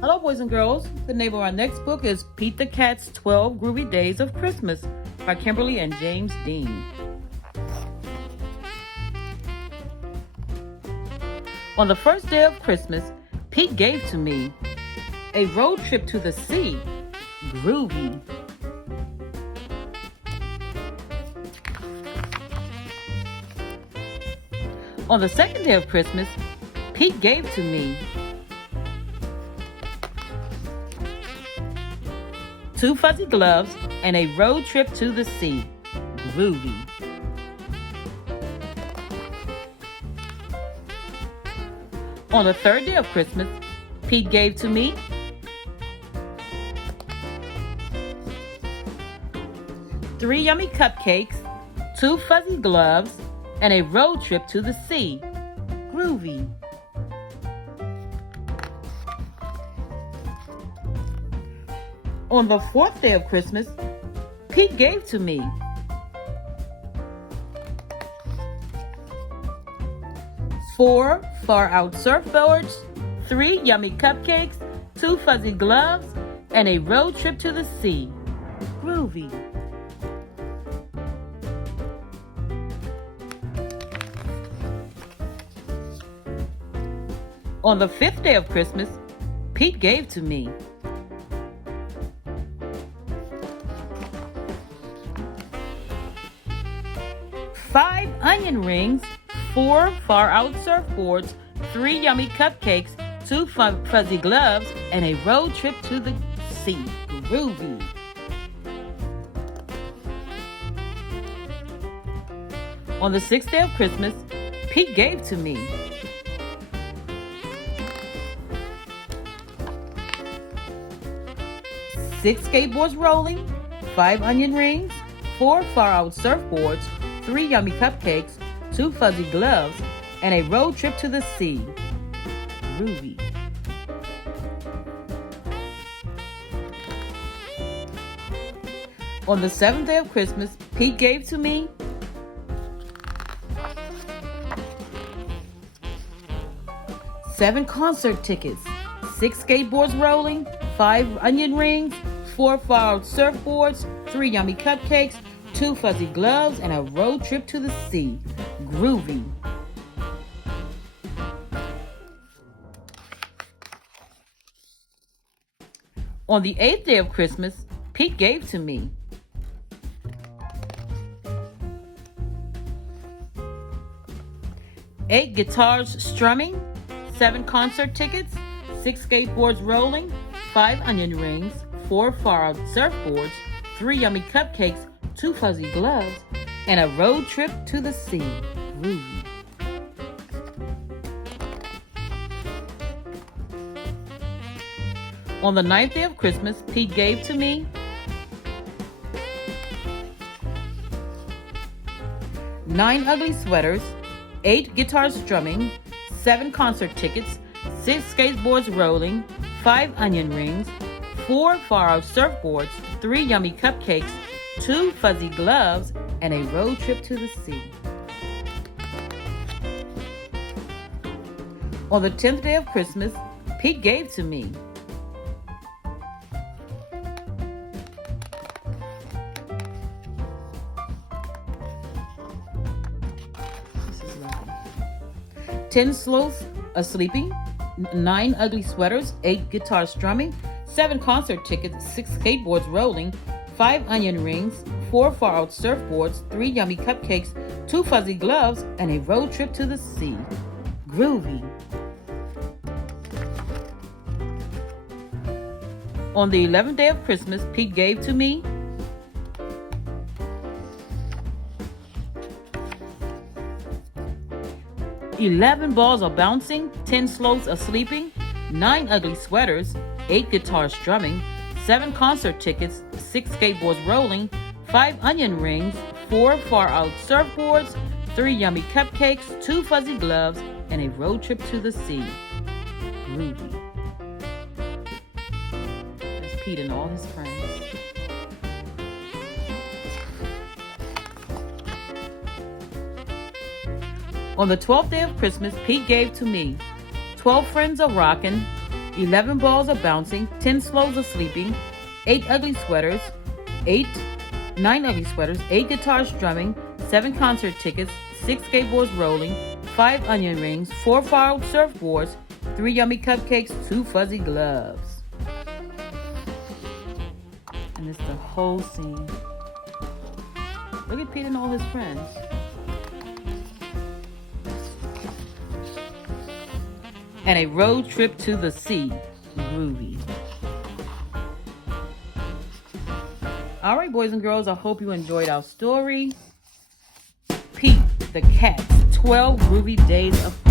Hello, boys and girls. The name of our next book is Pete the Cat's 12 Groovy Days of Christmas by Kimberly and James Dean. On the first day of Christmas, Pete gave to me a road trip to the sea. Groovy. On the second day of Christmas, Pete gave to me 2 fuzzy gloves and a road trip to the sea. Groovy. On the third day of Christmas, Pete gave to me 3 yummy cupcakes, 2 fuzzy gloves, and a road trip to the sea. Groovy. On the fourth day of Christmas, Pete gave to me 4 far-out surfboards, 3 yummy cupcakes, 2 fuzzy gloves, and a road trip to the sea. Groovy. On the fifth day of Christmas, Pete gave to me 5 onion rings, 4 far-out surfboards, 3 yummy cupcakes, 2 fuzzy gloves, and a road trip to the sea. Groovy. On the sixth day of Christmas, Pete gave to me 6 skateboards rolling, 5 onion rings, 4 far-out surfboards, 3 yummy cupcakes, 2 fuzzy gloves, and a road trip to the sea. Groovy. On the seventh day of Christmas, Pete gave to me 7 concert tickets, 6 skateboards rolling, 5 onion rings, 4 far-out surfboards, 3 yummy cupcakes, 2 fuzzy gloves, and a road trip to the sea. Groovy. On the 8th day of Christmas, Pete gave to me 8 guitars strumming, 7 concert tickets, 6 skateboards rolling, 5 onion rings, 4 far-out surfboards, 3 yummy cupcakes, 2 fuzzy gloves, and a road trip to the sea. Groovy. On the 9th day of Christmas, Pete gave to me 9 ugly sweaters, 8 guitars strumming, 7 concert tickets, 6 skateboards rolling, 5 onion rings, 4 far-out surfboards, 3 yummy cupcakes, 2 fuzzy gloves, and a road trip to the sea. On the 10th day of Christmas, Pete gave to me 10 sloths a-sleeping, 9 ugly sweaters, 8 guitars strumming, 7 concert tickets, 6 skateboards rolling, 5 onion rings, 4 far-out surfboards, 3 yummy cupcakes, 2 fuzzy gloves, and a road trip to the sea. Groovy. On the 11th day of Christmas, Pete gave to me 11 balls are bouncing, 10 sloths are sleeping, 9 ugly sweaters, 8 guitars strumming, 7 concert tickets, 6 skateboards rolling, 5 onion rings, 4 far-out surfboards, 3 yummy cupcakes, 2 fuzzy gloves, and a road trip to the sea. Groovy. There's Pete and all his friends. On the 12th day of Christmas, Pete gave to me 12 friends a rockin', 11 balls of bouncing, 10 slows of sleeping, 8 ugly sweaters, 9 ugly sweaters, 8 guitars strumming, 7 concert tickets, 6 skateboards rolling, 5 onion rings, 4 borrowed surfboards, 3 yummy cupcakes, 2 fuzzy gloves. And it's the whole scene. Look at Pete and all his friends. And a road trip to the sea. Groovy. Alright, boys and girls, I hope you enjoyed our story. Pete the Cat's 12 Groovy Days of